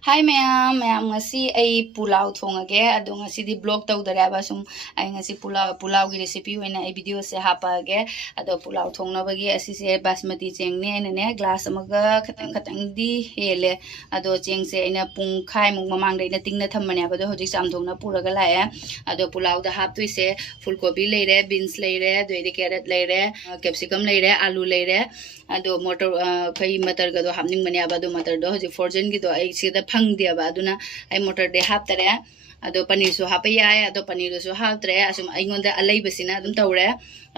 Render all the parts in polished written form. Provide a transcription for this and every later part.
Hi ma'am ngasi ay pulau thongage ado ngasi di blog tawdare ba sum ay ngasi pulau gi recipe oina ay video se hapage ado pulau thongna bagi asi se basmati cheng ne glass amaga khatang khatang di hele ado cheng se ina pung khai mung mamang dai na tingna thammane ado hoji sam thongna puraga lae ado pulau da hap tui se fulgobi leire beans leire doide carrot leire capsicum leire alu leire ado motor kai matar ga do hapning mane aba do matar do hoji fortune gi do ai sida phang dia ba aduna ai motor de hap tare ado paneer su hapa ya ado paneer su hap tare asum ai ngonda alai basina adum tawre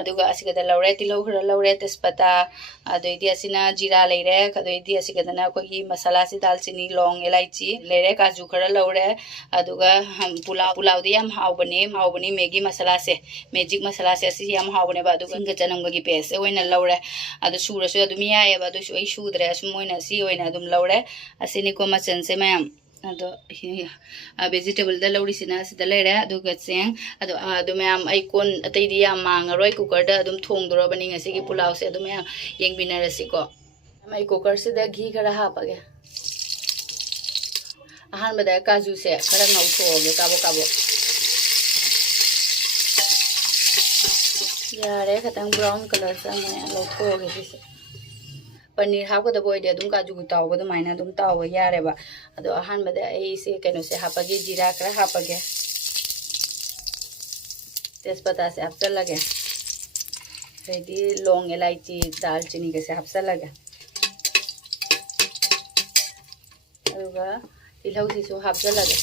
aduga asiga da laure ti lo khara laure tespata ado idi asina jira leire kado idi asiga da na ko hi masala si dalchini long elaichi leire kaju khara laure aduga pulau de yam haubani maggi masala se magic masala se asi yam haubane ba aduga inga chanam gi paste oina laure ado sura su adum ya ba ado su ai sudre asum oina si oina adum laure asini ko machan se mayam ado vegetable da lauri sina sida leire aduga cheng ado mayam ai kon atai di yam mangaroi cooker da adum thong doro bani ngasi gi pulau se adum mayam yeng binarasi ko ai cooker se da ghee khara hapage ahan bada kaju se khara ngau thoge kabo yare khatang brown color sa me lo thoge se paneer hapga da boy de adum kaju gu taw ga maina adum taw yare ba ado ahan bada ai se keno se hapage jira khara hapage tespata se hapsal lage ready long elaichi dalchini ke se hapsal lage aduga tilhau si su hapsal lage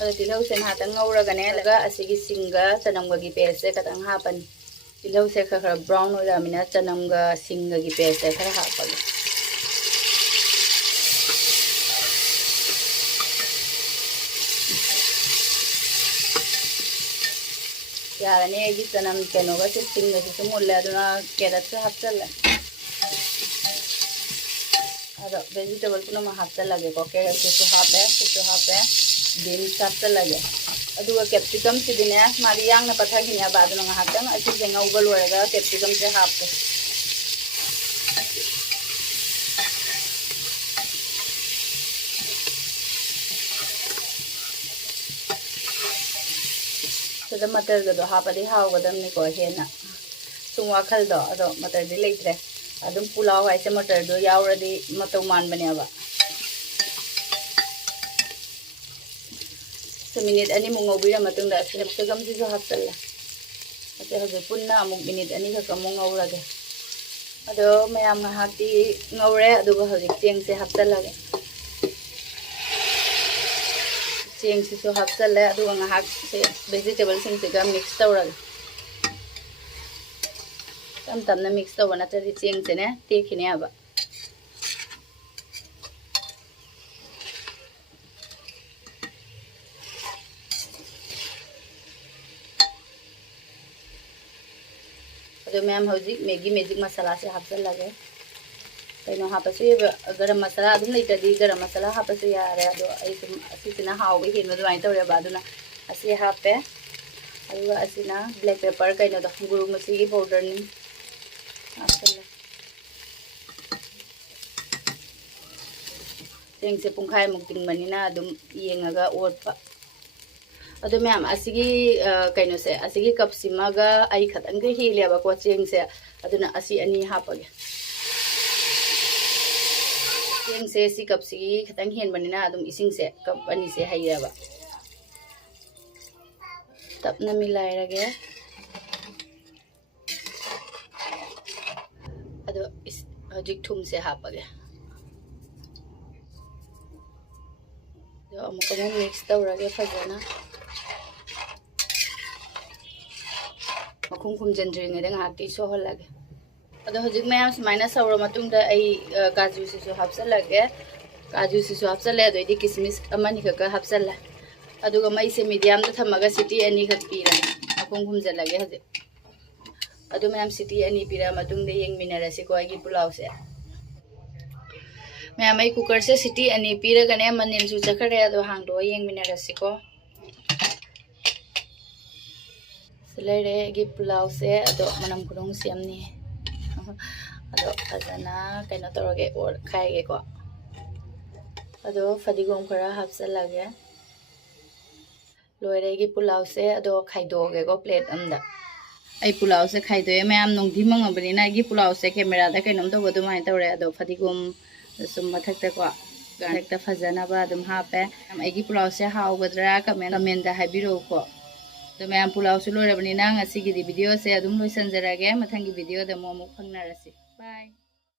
ado tilhau se na ta ngaura gane laga asigi singa chanamga gi paste se katang hapani tilhau se khara brown ora mina chanamga singa gi paste se khara hapage yarane egi chanam keno ga se singa se mulle aduna carrot se hapsal ado vegetable puno ma hapsal lage ko carrot se hape beans hapsal lage aduga capsicum se dine mari yang na patha ginya ba aduna hatang asi jenga ugal waraga capsicum se hape sada matar ga do hapadi haw ga dam ni ko hena sung wakhal do ado matar di leitre adum pulau ai se matar do yauradi matau man bane ba se minute ani mu ngobira matung da se capsicum ji so hapsalla ate hoje punna amuk minute ani ka kamu ngawra ge ado mayam hati ngawre adu ba hoje cheng se hapsalla ge cheng si so hapsalla adu nga hak se vegetable sing se ga mix tawra tam na mix tawana tari cheng se ne te khine aba ado ma'am hoji magic masala se hapsal lage kaino hapasu garam masala adum leitadi garam masala hapasu yare ado ai asina hawbe hin madu ai tawre ba aduna asi hape ayu asina black pepper kaino da guru masi gi powder ni hapsal teng se pungkhai muk ting manina adum yengaga otpa ado ma'am asigi kaino se asigi cup simaga ai khatang ge hi leba ko cheng se aduna asi ani hapage cheng se si cup si khatang hen banina adum ising se cup ani se haiyaba tapna milai rage ado hojik thum se hapage do amuka mix tawrage fajana makhum khum jendring ngai dang hati so hol lage ado hojik mayam smaina sawro matung da ai kaju si so hapsal lage kaju si so hapsal le do idi kismis amani ka hapsal la aduga mai se medium da thamaga city ani khat pira makhum khum jal lage hojik ado mayam city ani pira matung da yeng minarasi ko ai pulau se mayam ai cooker se city ani pira gane manin su chakhare ado hang do yeng minarasi ko selere gi pulau se ado manam kurung siam ni ado azana kaino toroge or khai ge ko अदो फदिगोम खरा हापचल्लगे लोरे गी पुलाव से अदो खाइदोगे को plate अमदा आई पुलाव से खाइदोए ma'am नोंदि मंगबनिना गी पुलाव से कैमरा दा कैनोम तो दुमाय तौरे अदो फदिगोम सुम मथक्ता को गारक्ता फजनाबा अदुम हापे आइगी पुलाव से हावगद्रा कमेंट दा हाइबिरो को तो मैम पुलाव से लोरबनिना ngasi गी वीडियो से अदुम लोइसनजरागे मथंगी वीडियो दा मोमु फंगनारसी बाय।